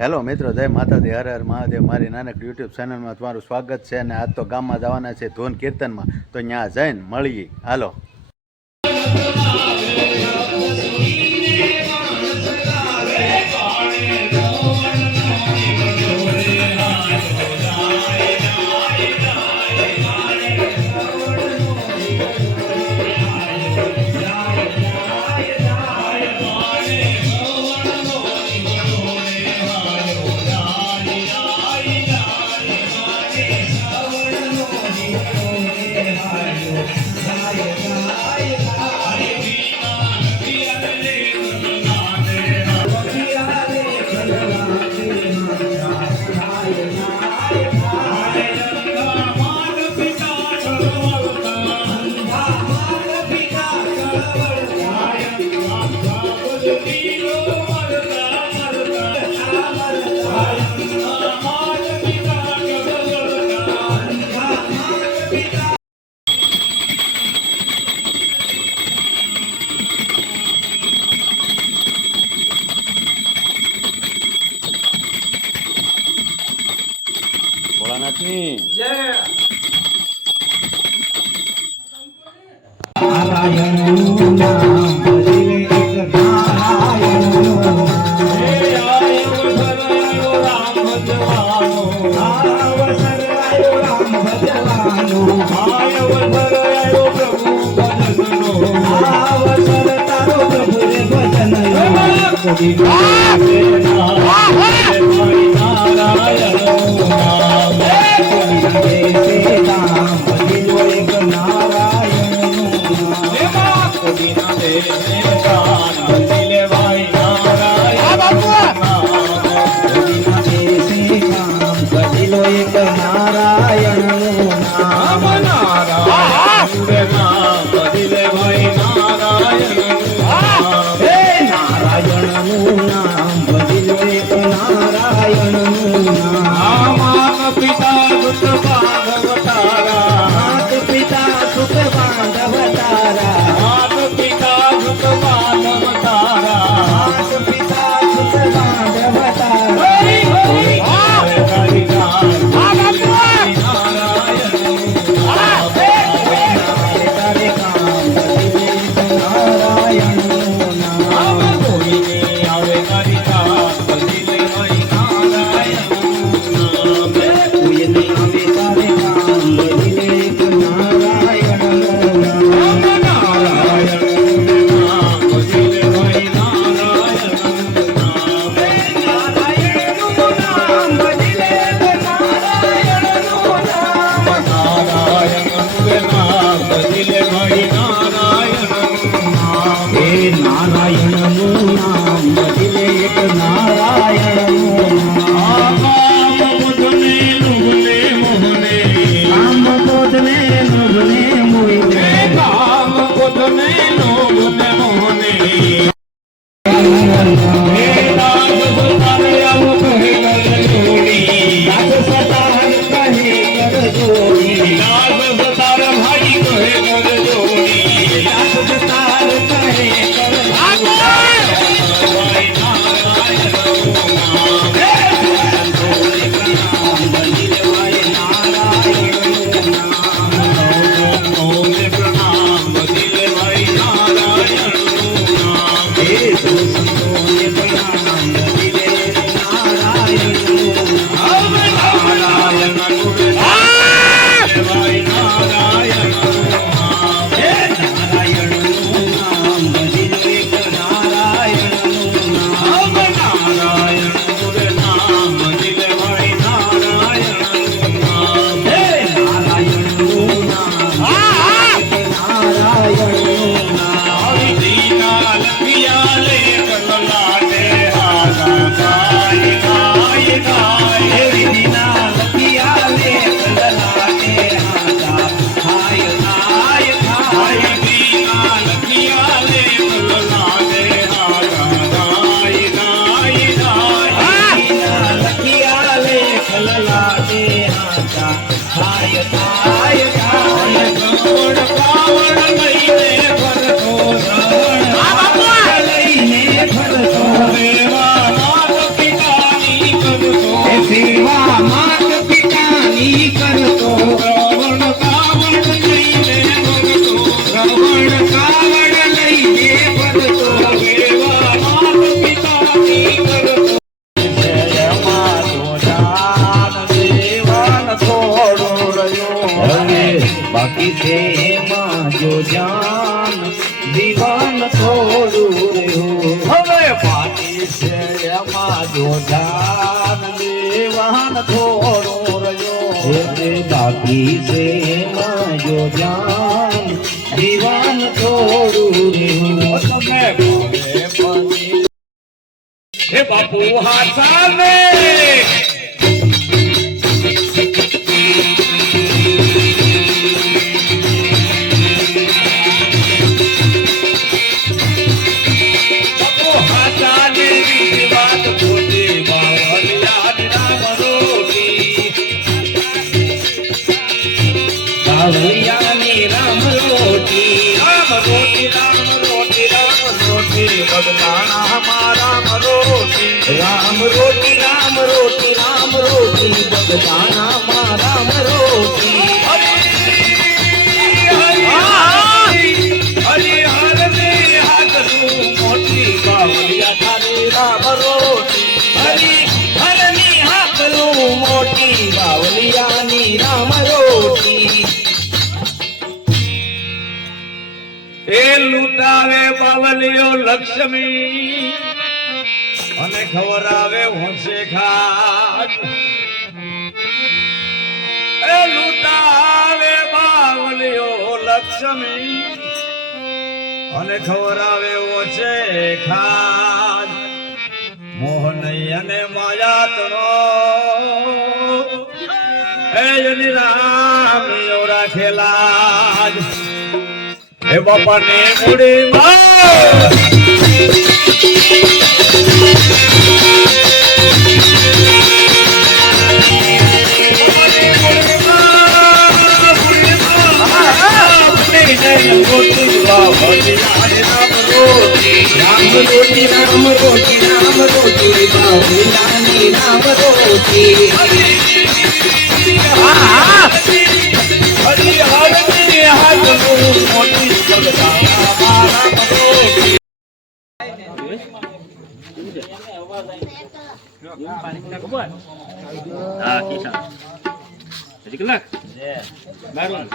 હેલો મિત્રો, જય માતાજી, હર હર મહાદેવ. મારી નાનકડી યુટ્યુબ ચેનલમાં તમારું સ્વાગત છે. અને આજ તો ગામમાં જવાના છે ધૂન કીર્તનમાં, તો ત્યાં જઈને મળીએ. હાલો. ભોળાનાથની જય. નારાયણનું નામ ભજે એક નારાયણનું રામ ભજવાનો અવસર આયો રામ ભજવાનો અવસર આયો પ્રભુ ભજનનો અવસર તારો પ્રભુ રે ભજનનો નારાયણનું નામ છે એમાં જો જાન દીવાન થોડું રહ્યું હવે બાકી છે એમાં જો જાન દીવાન થોડું રહ્યો એટલે બાકી છે એમાં જો જાન દીવાન થોડું રહ્યું તમે બોલે પછી હે બાપુ હાસાને બાવળિયાની રામ રોટી રામ રોટી રામ રોટી રામ રોટી બગદાણા માં રામ રોટી રામ રોટી રામ રોટી રામ રોટી બગદાણામાં રામ રોટી હરિ હર ને હાકરું મોટી બાવળિયા તારી રામ રોટી હરિ હરની હાકલું મોટી બાવળિયાની રામ રોટી એ લૂંટાવે બાવલીઓ લક્ષ્મી અને ખવરાવે હોંશે ખાટ એ લૂંટાવે બાવલીઓ લક્ષ્મી અને ખવરાવે હોંશે ખાટ મોહન અને માયાતનો એ જની રામીઓ રાખેલા હે બાપા ને મુડી રામ રોટી રામ રોટી રામ રોટી બાવળિયાની રામ રોટી હરિ હરની હાકનું મોટી બગદાણા રામ રોટી હા કિશન હજી કલાક બારું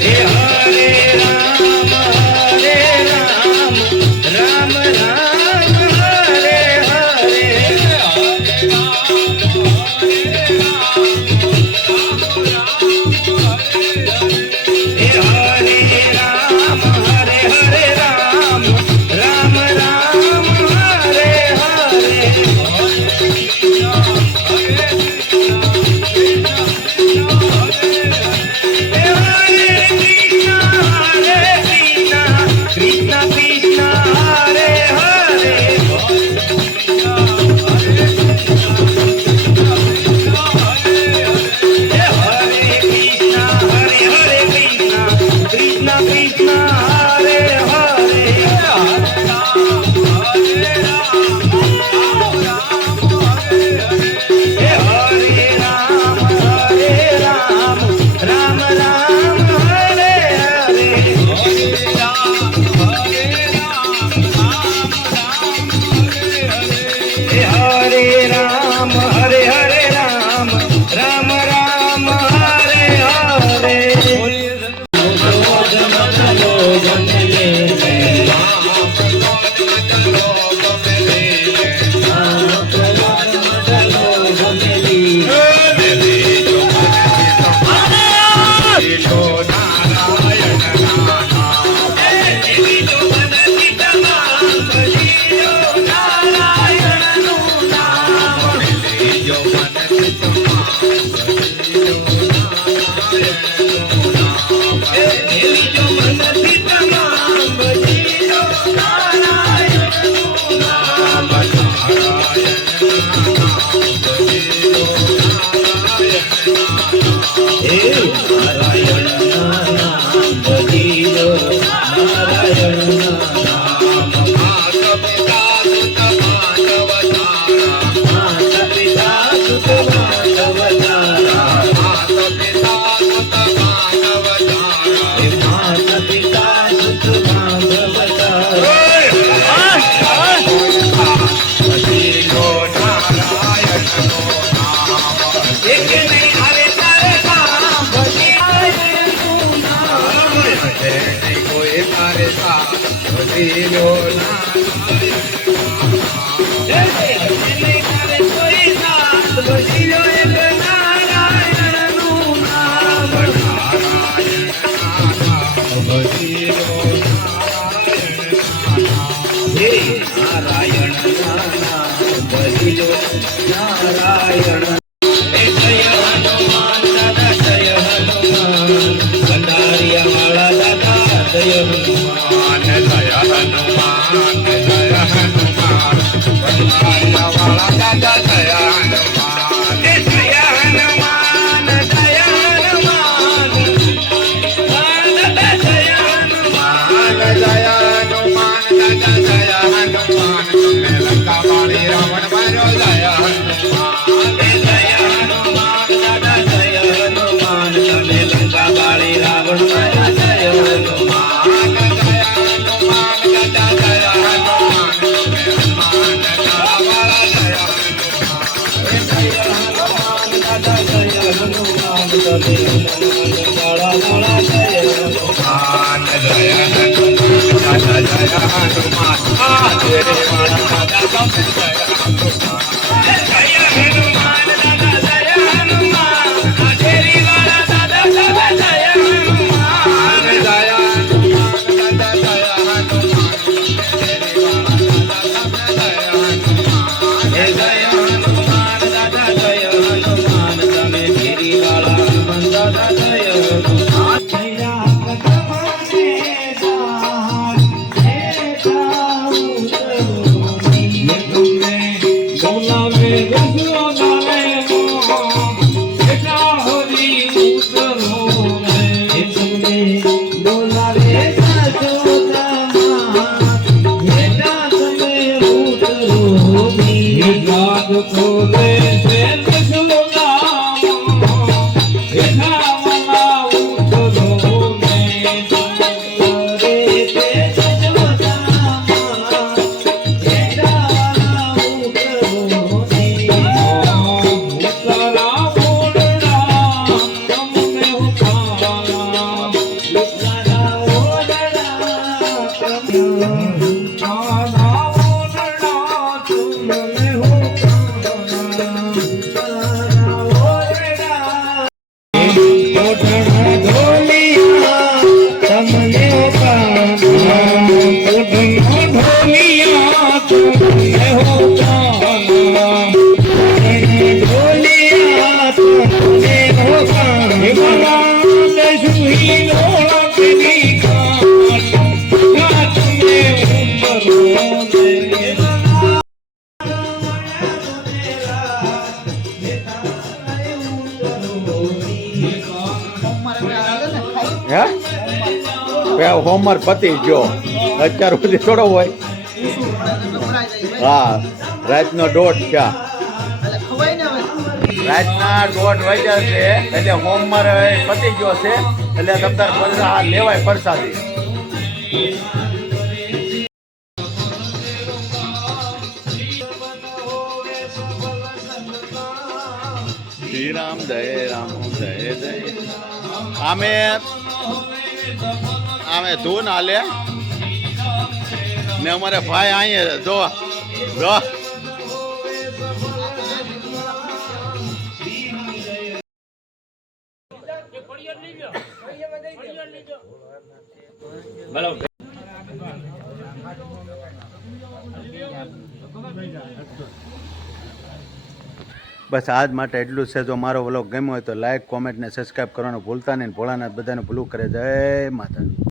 હે હરે રામ રામ રામ હરે હરે હે હરે રામ રામ રામ હરે હરે Krishna Krishna Hare Hare Hare Krishna Hare Hare Krishna Krishna Krishna Hare Hare Hare Ram Ram Ram Hare Hare Hare Ram Hare Hare Ram Ram Ram Hare Hare Narayan નામ નારાયણ જય હનુમાન દાદા જય હનુમાન ભંડારીયા વાળા દાદા જય હનુમાન જય હનુમાન જય હનુમાન વનમાળિયા વાળા દાદા જય હનુમાન જય હનુમાન જય હનુમાન દાદા જય હનુમાન જય હનુમાન દાદા જય હનુમાન તમે લંકા વાળી રાવણ માર્યો જય હનુમાન જય હનુમાન દાદા જય હનુમાન તમે લંકા વાળી રાવણ માર્યા જય હનુમાન જય હનુમાન દાદા જય હનુમાન તમે હનુમાન દાદા વાળા જય હનુમાન જય હનુમાન દાદા જય હનુમાન તમે હનુમાન વાળા વાળા જય હનુમાન જય હનુમાન દાદા જય હનુમાન આ તેરે વાળા દાદા તમે જય હનુમાન જય હનુમાન દાદા જય હનુમાન આખેરી વાળા દાદા તમે જય હનુમાન જય હનુમાન દાદા જય હનુમાન તેરે વાળા દાદા તમે જય હનુમાન જય હનુમાન દાદા જય હનુમાન તમે ગિરી વાળા હનુમાન દાદા જય હનુમાન હે હોમર પતી ગયો અત્યાર સુધી થોડો હોય હા રાતનો 1:30 થયા રાતના 1:30 વાગ્યા છે એટલે હોમર પતી ગયો છે એટલે તમતાર પરસા લેવાય પરસાદી શ્રી રામ જય રામ જય જય આમે ધૂન હાલે ને અમારે ભાઈ અહીંયા જો જો બસ આજ માટે એટલું જ છે જો મારો વ્લોગ ગમ્યો હોય તો લાઈક કોમેન્ટ ને સબસ્ક્રાઈબ કરવાનું ભૂલતા નહીં ભોળાનાથ બધાને ભૂલું કરે જય માતા